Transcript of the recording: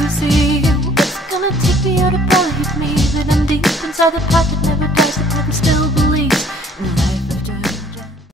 you see what's gonna take me out to believe me that I'm deep inside the pot that never dies, the pot that still